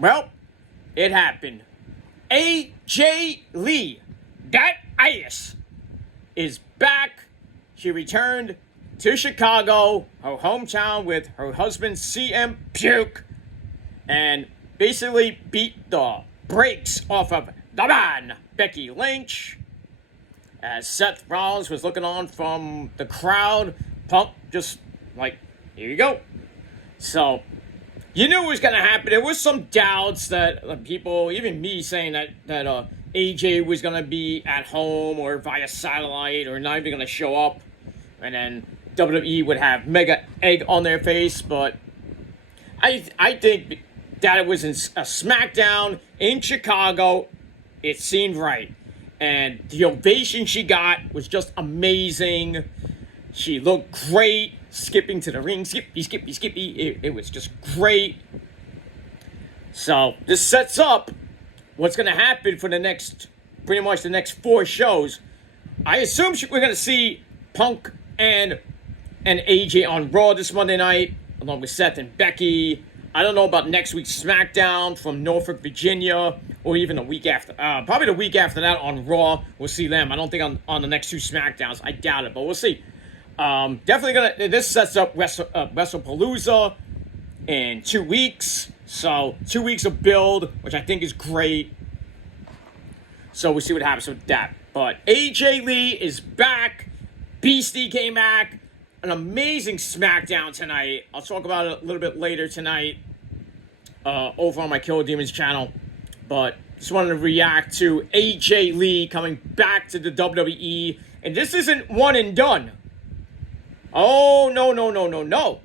Well, it happened. AJ Lee, that ice, is back. She returned to Chicago, her hometown, with her husband CM Punk, and basically beat the brakes off of the man, Becky Lynch. As Seth Rollins was looking on from the crowd, Punk just like, here you go. So, you knew it was going to happen. There was some doubts that people, even me, saying that AJ was going to be at home or via satellite or not even going to show up. And then WWE would have mega egg on their face. But I think that it was in a SmackDown in Chicago. It seemed right. And the ovation she got was just amazing. She looked great, skipping to the ring, skippy. It was just great. So this sets up what's going to happen for pretty much the next 4 shows. I assume we're going to see Punk and AJ on Raw this Monday night, along with Seth and Becky. I don't know about next week's SmackDown from Norfolk, Virginia, or even the week after. Probably the week after that on Raw. We'll see them. I don't think on the next 2 SmackDowns. I doubt it, but we'll see. Definitely this sets up WrestlePalooza in 2 weeks. So 2 weeks of build, which I think is great. So we'll see what happens with that. But AJ Lee is back. Beastie came back. An amazing SmackDown tonight. I'll talk about it a little bit later tonight over on my Killer Demons channel. But just wanted to react to AJ Lee coming back to the WWE. And this isn't one and done. Oh, no.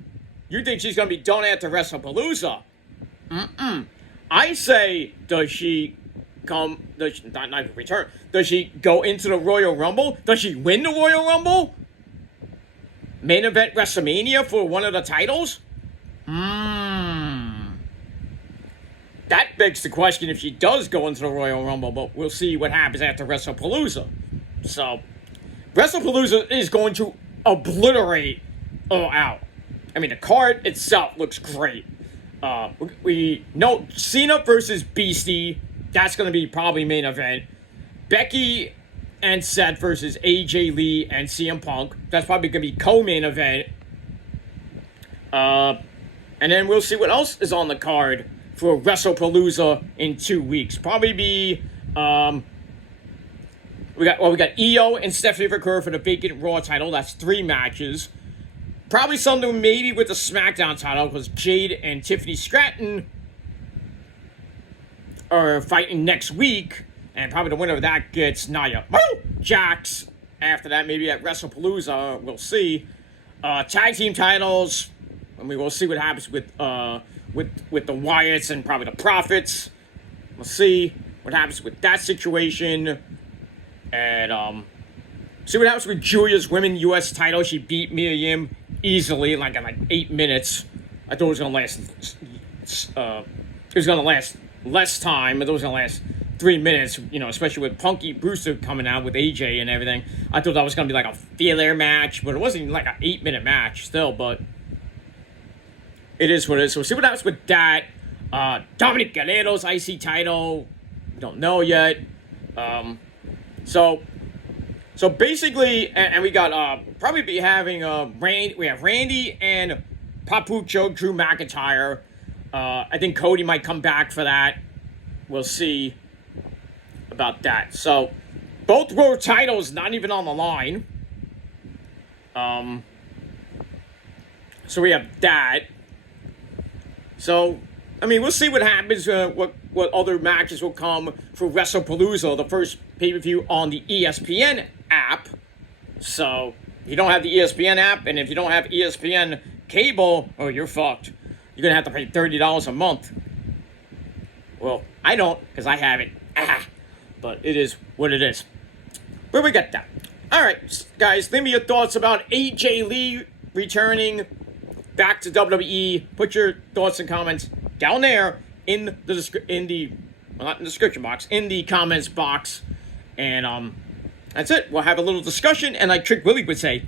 You think she's going to be done after WrestlePalooza? I say, does she not return? Does she go into the Royal Rumble? Does she win the Royal Rumble? Main event WrestleMania for one of the titles? That begs the question if she does go into the Royal Rumble, but we'll see what happens after WrestlePalooza. So, WrestlePalooza is going to obliterate All Out. I mean, the card itself looks great. We know Cena versus Beastie. That's going to be probably main event. Becky and Seth versus AJ Lee and CM Punk. That's probably going to be co-main event. And then we'll see what else is on the card for WrestlePalooza in 2 weeks. Probably be we got Io and Stephanie McCurry for the vacant Raw title. That's 3 matches. Probably something maybe with the SmackDown title because Jade and Tiffany Stratton are fighting next week. And probably the winner of that gets Nia Jax. After that, maybe at WrestlePalooza, we'll see. Tag team titles. I mean, we'll see what happens with the Wyatts and probably the Profits. We'll see what happens with that situation. And see what happens with Julia's Women U.S. title. She beat Mia Yim easily, in like 8 minutes. I thought it was gonna last. It was gonna last less time. I thought it was gonna last 3 minutes. You know, especially with Punky Brewster coming out with AJ and everything. I thought that was gonna be like a filler match, but it wasn't even like an 8-minute match still. But it is what it is. So we'll see what happens with that. Dominic Guerrero's IC title. We don't know yet. So basically, and we got probably be having we have Randy and Papucho, Drew McIntyre. I think Cody might come back for that. We'll see about that. So both world titles not even on the line. So we have that. So I mean, we'll see what happens. What other matches will come for WrestlePalooza, the first pay-per-view on the ESPN app. So if you don't have the ESPN app, and if you don't have ESPN cable, oh, you're fucked. You're gonna have to pay $30 a month. Well, I don't, because I have it. But it is what it is. But we got that. All right, guys, leave me your thoughts about AJ Lee returning back to WWE. Put your thoughts and comments down there in the not in the description box, in the comments box. And that's it. We'll have a little discussion, and like Trick Willie would say,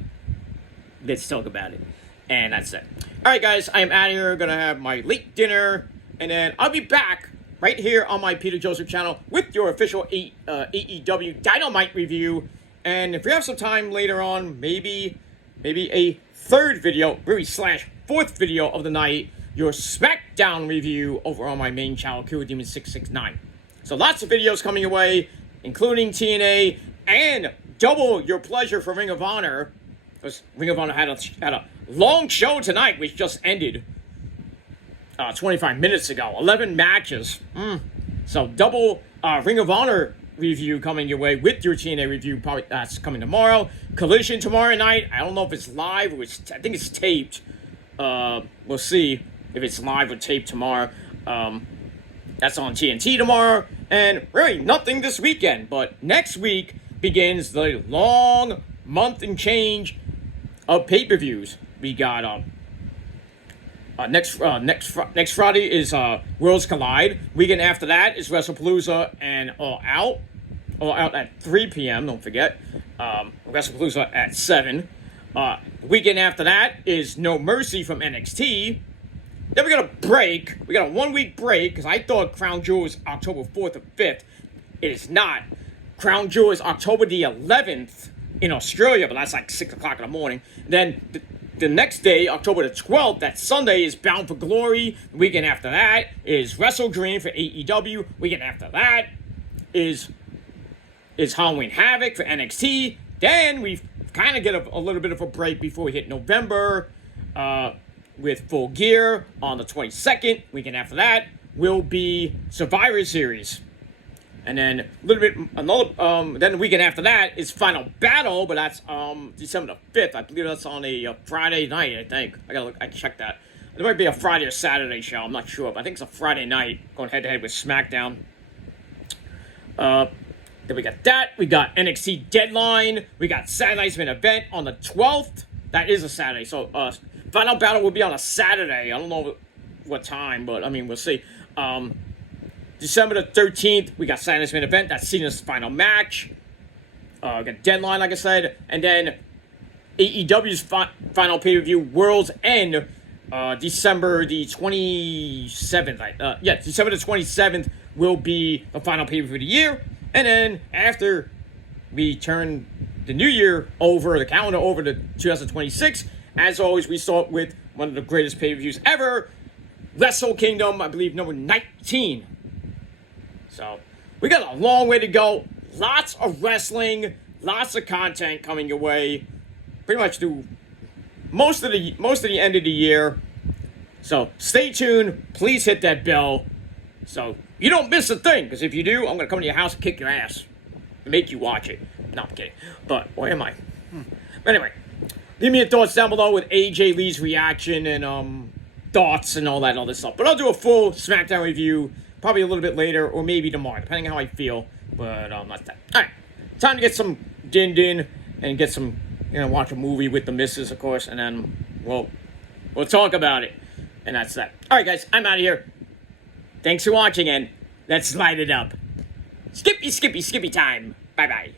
let's talk about it. And that's it. All right, guys, I am out of here. Gonna have my late dinner, and then I'll be back right here on my Peter Joseph channel with your official AEW Dynamite review. And if you have some time later on, maybe a third video, maybe slash fourth video of the night, your SmackDown review over on my main channel, Killer Demon 669. So lots of videos coming your way, including TNA and double your pleasure for Ring of Honor, because Ring of Honor had a long show tonight, which just ended 25 minutes ago. 11 matches. So double Ring of Honor review coming your way with your TNA review. Probably that's coming tomorrow. Collision tomorrow night. I don't know if it's live or I think it's taped. We'll see if it's live or taped tomorrow. That's on TNT tomorrow. And really nothing this weekend. But next week begins the long month and change of pay-per-views. We got next Friday is Worlds Collide. Weekend after that is WrestlePalooza and All Out. All Out at 3 p.m. Don't forget. WrestlePalooza at 7. Weekend after that is No Mercy from NXT. Then we got a break. We got a 1-week break because I thought Crown Jewel was October 4th or 5th. It is not. Crown Jewel is October the 11th in Australia, but that's like 6 o'clock in the morning. Then the next day, October the 12th, that Sunday, is Bound for Glory. The weekend after that is Wrestle Dream for AEW. Weekend after that is Halloween Havoc for NXT. Then we kind of get a little bit of a break before we hit November with Full Gear on the 22nd. Weekend after that will be Survivor Series. And then then the weekend after that is Final Battle, but that's December the 5th. I believe that's on a Friday night, I think. I checked that. It might be a Friday or Saturday show, I'm not sure, but I think it's a Friday night going head-to-head with SmackDown. Then we got that. We got NXT Deadline. We got Saturday Night's Main Event on the 12th. That is a Saturday, so Final Battle will be on a Saturday. I don't know what time, but, I mean, we'll see. December the 13th, we got Saturday's Main Event. That's Cena's final match. We got Deadline, like I said. And then AEW's final pay-per-view, World's End, December the 27th. December the 27th will be the final pay-per-view of the year. And then after we turn the new year over, the calendar over to 2026, as always, we start with one of the greatest pay-per-views ever, Wrestle Kingdom, I believe, number 19. So, we got a long way to go. Lots of wrestling, lots of content coming your way. Pretty much through most of the end of the year. So, stay tuned. Please hit that bell so you don't miss a thing. Because if you do, I'm going to come to your house and kick your ass. And make you watch it. No, I'm kidding. But, where am I? But anyway, leave me your thoughts down below with AJ Lee's reaction and thoughts and all that other stuff. But I'll do a full SmackDown review probably a little bit later, or maybe tomorrow, depending on how I feel. But that's that. All right, time to get some din and get some, watch a movie with the missus, of course, and then we'll talk about it. And that's that. All right, guys, I'm out of here. Thanks for watching, and let's light it up. Skippy time. Bye-bye.